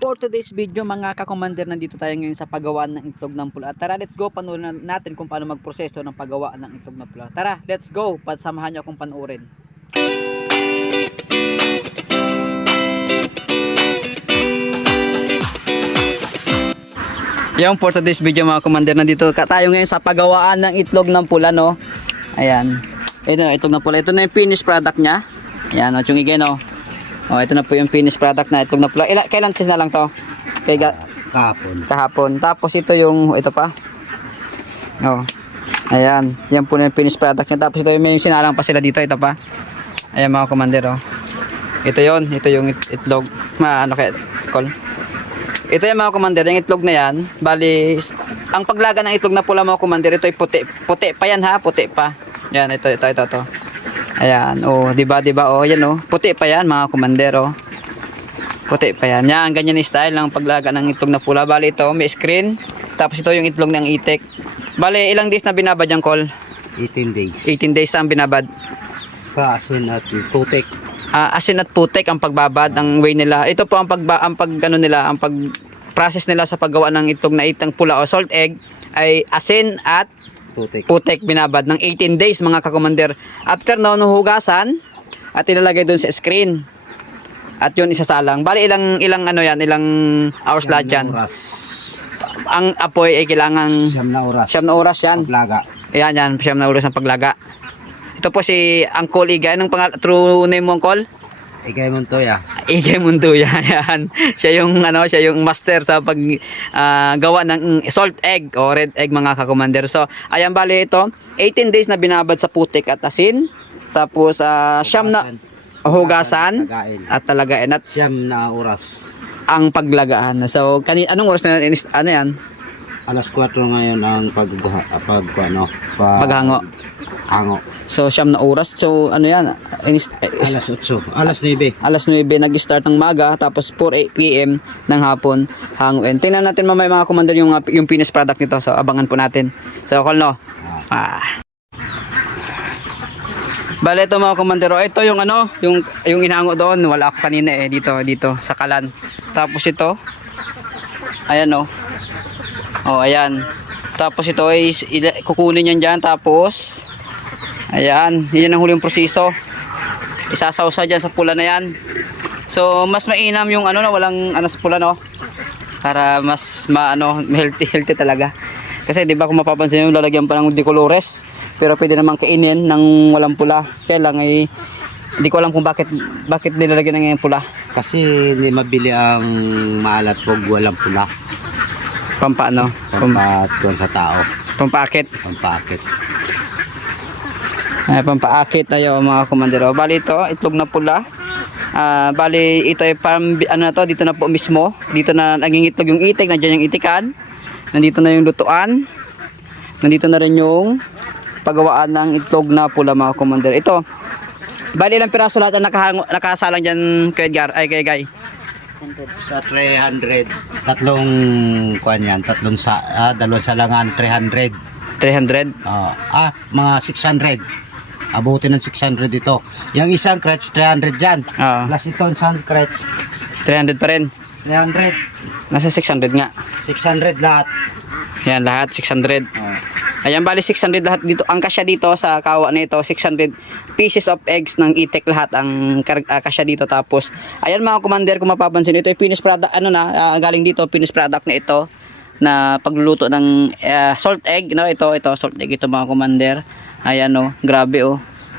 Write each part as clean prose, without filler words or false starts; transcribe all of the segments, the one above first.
For today's video mga ka-commander, nandito tayo ngayon sa paggawaan ng itlog ng pula. Tara, let's go, panoorin natin kung paano magproseso ng paggawaan ng itlog ng pula. Tara, let's go, samahan niyo akong panoorin. Yung for today's video mga commander, nandito tayo ngayon sa paggawaan ng itlog ng pula, no. Ayan. Ito na itlog ng pula. Ito na yung finished product niya. Ayan, o tsungigay, no. Oh, ito na po yung finished product na itlog na pula. Kailan cheese na lang to? Kahapon. Tapos ito yung ito pa. Oh. Ayan, yan po na yung finished product niya. Tapos ito yung may sinalang pa sila dito, ito pa. Ayan mga commander, oh. Ito yung itlog. Ano kaya call? Ito yung mga commander, yung itlog na yan. Bali, ang paglaga ng itlog na pula mga commander, ito ay puti. Puti pa yan ha, puti pa. Yan, ito. Ayan, oh, diba, oh, yan, oh. Puti pa yan, mga commander, oh. Puti pa yan. Yan, ganyan yung style ng paglaga ng itlog na pula. Bali, ito, may screen. Tapos ito yung itlog ng itik. Bali, ilang days na binabad yung call? 18 days. 18 days ang binabad. Sa asin at putik. Asin at putik ang pagbabad, ang way nila. Ito po ang pag-process nila sa paggawa ng itlog na itang pula o salt egg ay asin at putik binabad ng 18 days mga ka-commander. After noon, hugasan at ilalagay doon sa screen. At yun isasalang. Bali ilang hours lahat yan. Ang apoy ay kailangan 9 oras. 9 oras yan. Paglaga. Ayan, 9 oras ang paglaga. Ito po si Uncle Igay. Anong true name mo, Uncle? Igay Montoya. Igay Montoya. Yan. Siya yung master sa gawa ng salt egg o red egg mga ka-commander. So, ayan bali ito, 18 days na binabad sa putik at asin. Tapos siyam na hugasan at talagain at 9 oras. ang paglagaan. So, anong oras na yan? Alas 4 ngayon ang Paghango. So, 9 oras. So, ano yan? Alas 8. Alas 9. Alas 9 nag-start ng maga, tapos 4 PM ng hapon hanguin. Tingnan natin mamaya mga commander yung finished product nito. So, abangan po natin. So, call no. Bale ito mga commander, ito yung yung inhango doon. Wala ako kanina dito sa kalan. Tapos ito. Ayan oh. Oh, ayan. Tapos ito ay kukunin yan diyan, tapos ayan, yan ang huling proseso. Isasawsa dyan sa pula na yan. So, mas mainam yung walang sa pula, no? Para mas healthy talaga. Kasi di ba kung mapapansin nyo, lalagyan pa ng decolores. Pero pwede naman kainin ng walang pula. Kaya lang ay, di ko alam kung bakit nilalagyan ng ngayon pula. Kasi hindi mabili ang maalat wag walang pula. Pampatuan sa tao. Pampaakit. Ay, pampaakit tayo mga commander. Bali ito, itlog na pula. Bali ito ay dito na po mismo. Dito na naging itlog yung itik, nandiyan yung itikan. Nandito na yung lutuan. Nandito na rin yung paggawaan ng itlog na pula mga commander. Ito, bali ilang piraso lahat ang nakasalang dyan kay Edgar, ay kay Guy? Sa 300. Dalawang salangan 300. 300? Mga 600. Abutin ng 600 ito. Yung isang crate 300 dyan. Plus ito isang crate 300 pa rin. 300. Nasa 600 nga. 600 lahat. Yan lahat 600. Ayan bali 600 lahat dito. Ang kasya dito sa kawa na ito 600 pieces of eggs ng itik lahat ang kasya dito. Tapos ayan mga commander, kung mapapansin ito ay finished product galing dito, finished product na ito na pagluluto ng salt egg, no? Ito salt egg ito mga commander. Ayan grabe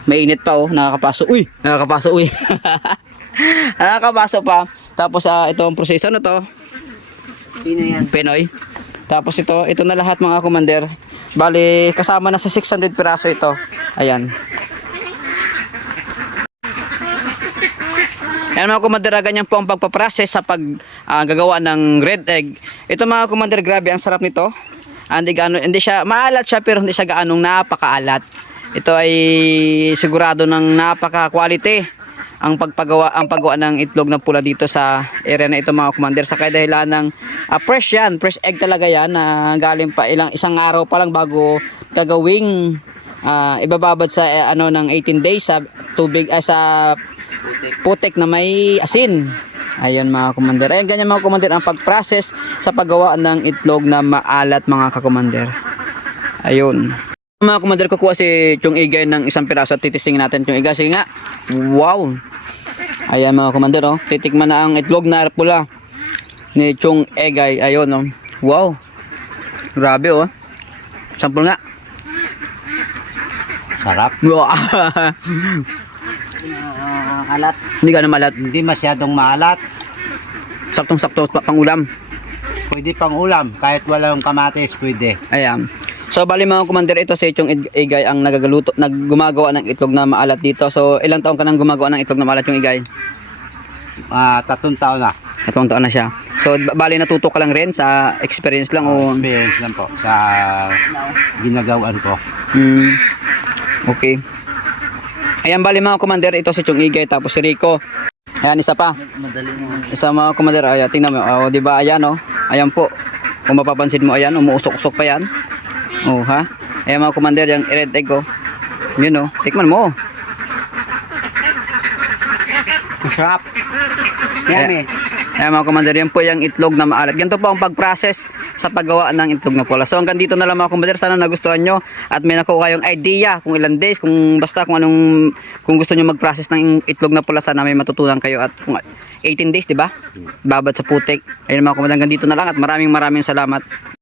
mainit pa nakakapasok nakakapasok pa. Tapos ito ang proseso to Pinoy. Tapos ito na lahat mga commander. Bali kasama na sa 600 piraso ito. Ayan. Yan mga commander, ganyan po ang pagpaprocess sa paggagawa ng red egg. Ito mga commander, grabe ang sarap nito. Hindi siya maalat siya, pero hindi siya gaanong napakaalat. Ito ay sigurado ng napaka-quality ang paggawa ng itlog na pula dito sa area na ito mga commander. Sa dahilan ng fresh egg talaga yan na galing pa isang araw pa lang bago gagawing ibababad sa ng 18 days sa tubig sa putik na may asin. Ayun mga kumander. Ayun ganyan mga kumander ang pag-process sa paggawa ng itlog na maalat mga kakumander. Ayun. Mga kumander, kukuha si Chong Igay ng isang piraso at titistingin natin Chong Igay. Sige nga. Wow. Ayan mga kumander, oh. Titikman na ang itlog na pula ni Chong Igay. Ayun, oh. Wow. Grabe, oh. Sampol nga. Sarap. Wow. Alat. Hindi ka na malat. Hindi masyadong maalat. Saktong-sakto pang ulam. Pwede pang ulam. Kahit walang kamatis, pwede. Ayan. So bali mga kumander, ito si Chong Igay ang gumagawa ng itlog na maalat dito. So ilang taon ka nang gumagawa ng itlog na maalat Chong Igay? 3 taon na. 3 taon na siya. So bali natuto ka lang rin sa experience lang o Experience lang po sa ginagawaan ko. Okay. Ayan bali mga kumander, ito si Chong Igay tapos si Rico. Ayan isa pa. Isa mga kumander, ayan tingnan mo. Oh, di ba ayan oh. Ayan po. Kung mapapansin mo ayan, umuusok-usok pa yan. Oh ha. Ayan mga kumander, yung red egg oh. Yun oh. Tikman mo. Masarap. Yummy. Ayan mga kumander, yan po yung itlog na maalat. Ganito po ang pag-process sa paggawa ng itlog na pula. So hanggang dito na lang mga kumander, sana nagustuhan nyo at may nakuha kayong idea kung ilang days, kung basta kung anong, kung gusto nyo mag-process ng itlog na pula, sana may matutunan kayo at kung 18 days, di ba? Babad sa putik. Ayun mga kumander, hanggang dito na lang at maraming salamat.